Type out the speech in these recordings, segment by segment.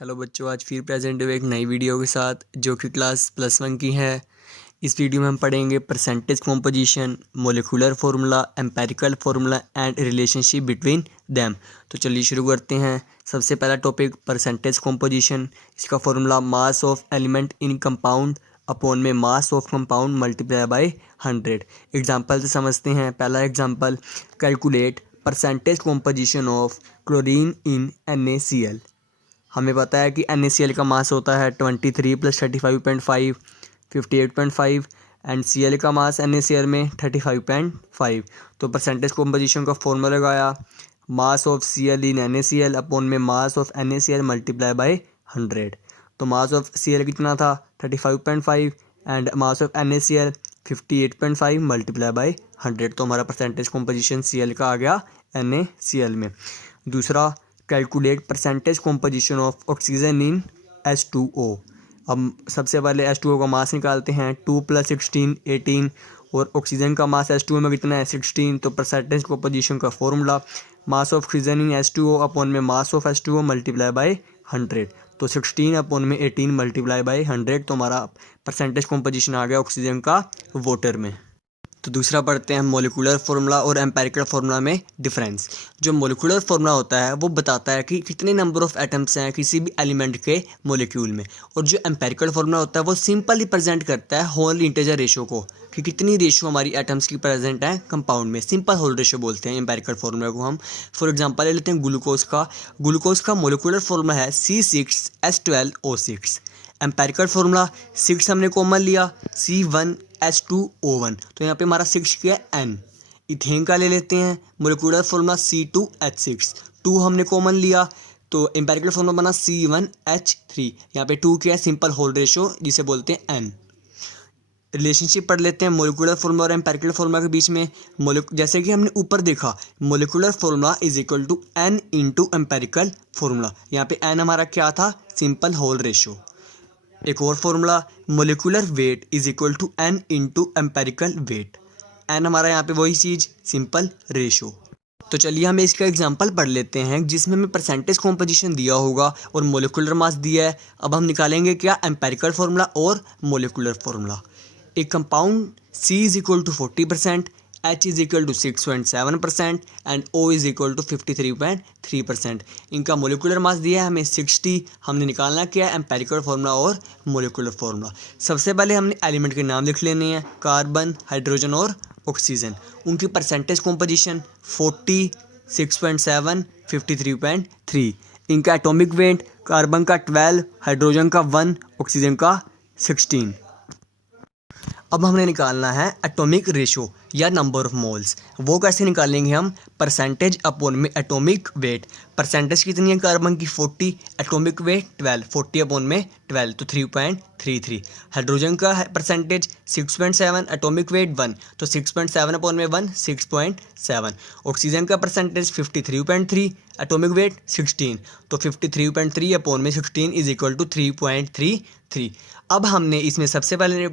Hello बच्चों, आज फिर प्रेजेंट हुए एक नई वीडियो के साथ जो कि क्लास +1 की है। इस वीडियो में हम पढ़ेंगे percentage composition, molecular formula, empirical formula and relationship between them. तो चलिए शुरू करते हैं। सबसे पहला टॉपिक परसेंटेज कॉम्पोजिशन। इसका formula mass of element in compound upon में mass of compound multiply by 100। Example से समझते हैं। पहला example, calculate percentage composition of chlorine in NaCl। हमें पता है कि NaCl का मास होता है 23 + 35.5 58.5 एंड Cl का मास NaCl में 35.5। तो परसेंटेज कॉम्पोजिशन का फॉर्मूला लगाया, mass of Cl in NaCl upon में mass of NaCl multiply by 100। तो मास ऑफ Cl कितना था 35.5 and mass of NaCl 58.5 multiply by 100। तो हमारा परसेंटेज कॉम्पोजिशन Cl का आ गया NaCl में। दूसरा, calculate percentage composition of oxygen in H2O। अब सबसे पहले H2O का मास निकालते हैं। 2 + 16 18 और ऑक्सीजन का मास H2O में कितना है 16। तो परसेंटेज कॉम्पोजिशन का formula, mass of oxygen in H2O upon में mass of H2O multiply by 100। तो 16 अपॉन में 18 मल्टीप्लाई बाय 100। तो हमारा परसेंटेज कॉम्पोजिशन आ गया ऑक्सीजन का वाटर में। तो दूसरा पढ़ते हैं मोलिकुलर फार्मूला और एम्पेरिकल फार्मूला में डिफरेंस। जो मोलिकुलर फार्मूला होता है वो बताता है कि कितने नंबर ऑफ एटम्स हैं किसी भी एलिमेंट के मोलिक्यूल में, और जो एम्पेरिकल फार्मूला होता है वो सिंपल रिप्रेजेंट करता है होल इंटीजर रेशो को, कि कितनी रेशो हमारी एटम्स की प्रेजेंट है कंपाउंड में। सिंपल होल रेशो बोलते हैं एम्पेरिकल फार्मूला को हम। फॉर एग्जांपल ले लेते हैं ग्लूकोज का मोलिकुलर फार्मूला है C6H12O6। एम्पेरिकल फार्मूला 6 हमने कॉमन लिया, C1H2O1। तो यहाँ पे हमारा 6 क्या है N। इथेन का ले लेते हैं मोलिकुलर फार्मूला C2H6, 2 हमने कॉमन लिया तो एम्पेरिकल फार्मूला बना C1H3। यहाँ पे 2 क्या है सिंपल होल रेशो जिसे बोलते हैं N। रिलेशनशिप पढ़ लेते हैं मोलिकुलर फार्मूला और एम्पेरिकल फार्मूला के बीच में। जैसे कि हमने ऊपर देखा, molecular formula is equal to N into empirical formula. यहाँ पे N हमारा क्या था सिंपल होल रेशो। एक और formula, molecular weight is equal to N into empirical weight. N हमारा यहाँ पे वही चीज़ सिंपल रेशो। तो चलिए हम इसका एग्जांपल पढ़ लेते हैं जिसमें हमें परसेंटेज कॉम्पोजिशन दिया होगा और मोलिकुलर मास दिया है। अब हम निकालेंगे क्या एम्पेरिकल फार्मूला और मोलिकुलर फार्मूला। एक compound C is equal to 40%, H is equal to 6.7% and O is equal to 53.3%। इनका मोलिकुलर मास दिया है हमें 60। हमने निकालना क्या है एम्पेरिकल फार्मूला और मोलिकुलर फार्मूला। सबसे पहले हमने एलिमेंट के नाम लिख लेने हैं, कार्बन, हाइड्रोजन और ऑक्सीजन। उनकी परसेंटेज कॉम्पोजिशन 40, 6.7, 53.3। इनका एटॉमिक वेट, कार्बन का 12, हाइड्रोजन का 1, ऑक्सीजन का 16। अब हमने निकालना है एटॉमिक रेशो या नंबर ऑफ मोल्स। वो कैसे निकालेंगे हम, परसेंटेज अपॉन में एटॉमिक वेट। परसेंटेज कितनी है कार्बन की 40, एटॉमिक वेट 12, 40 अपॉन में 12 तो 3.33। हाइड्रोजन का परसेंटेज 6.7, एटॉमिक वेट 1 तो 6.7 अपॉन में 1 6.7। ऑक्सीजन का परसेंटेज 53.3, एटॉमिक वेट 16 तो 53.3 अपॉन में 16 इज इक्वल टू 3.33। अब हमने इसमें सबसे पहले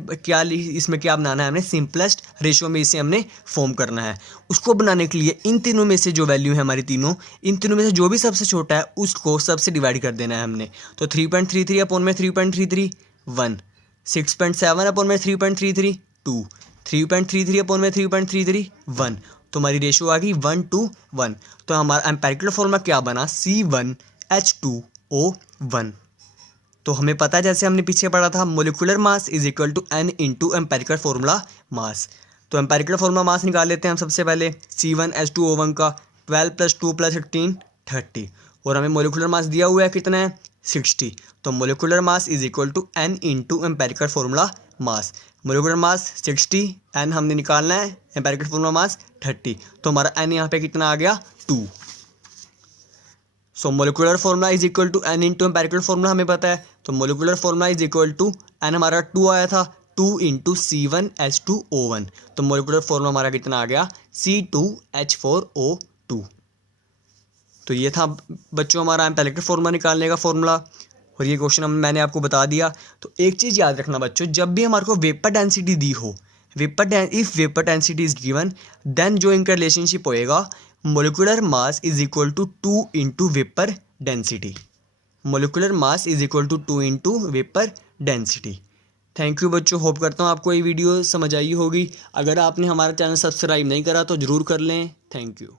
इसमें क्या बनाना है, हमने सिंपलेस्ट रेशो में इसे हमने फॉर्म करना है। उसको बनाने के लिए इन तीनों में से जो वैल्यू है हमारी इन तीनों में से जो भी सबसे छोटा है उसको सबसे डिवाइड कर देना है हमने। तो 3.33 अपॉन में 3.33 1, 6.7 अपॉन में 3.33 2, 3.33 अपॉन में 3.33 1। तो हमारी रेशो आ गई 1:1। तो हमारा एम्पेरिकल फॉर्मूला क्या बना C1H2O1। तो हमें पता है जैसे हमने पीछे पढ़ा था molecular mass is equal to N into empirical formula mass. तो एम्पेरिकल फार्मूला मास निकाल लेते हैं हम सबसे पहले। C1H2O1 का 12 + 2 + 16 30 और हमें मोलिकुलर मास दिया हुआ है कितना है 60। तो molecular mass is equal to N into empirical formula mass. Molecular mass 60, N हमने निकालना है, एम्पेरिकल फार्मूला मास 30। तो हमारा N यहाँ पे कितना आ गया 2। So molecular formula is equal to N into empirical formula हमें पता है। तो molecular formula is equal to N हमारा 2 आया था, 2 इंटू C1H2O1। तो मोलिकुलर फार्मूला हमारा कितना आ गया C2H4O2। तो ये था बच्चों हमारा एम्पेरिकल फार्मूला निकालने का फार्मूला, और ये क्वेश्चन मैंने आपको बता दिया। तो एक चीज़ याद रखना बच्चों, जब भी हमारे को वेपर डेंसिटी दी हो, if vapour density is given, then जो इनका रिलेशनशिप होएगा molecular mass is equal to 2 into vapour density. Molecular mass is equal to 2 into vapour density. Thank you बच्चों, होप करता हूँ आपको ये वीडियो समझ आई होगी। अगर आपने हमारा चैनल सब्सक्राइब नहीं करा तो ज़रूर कर लें। Thank you.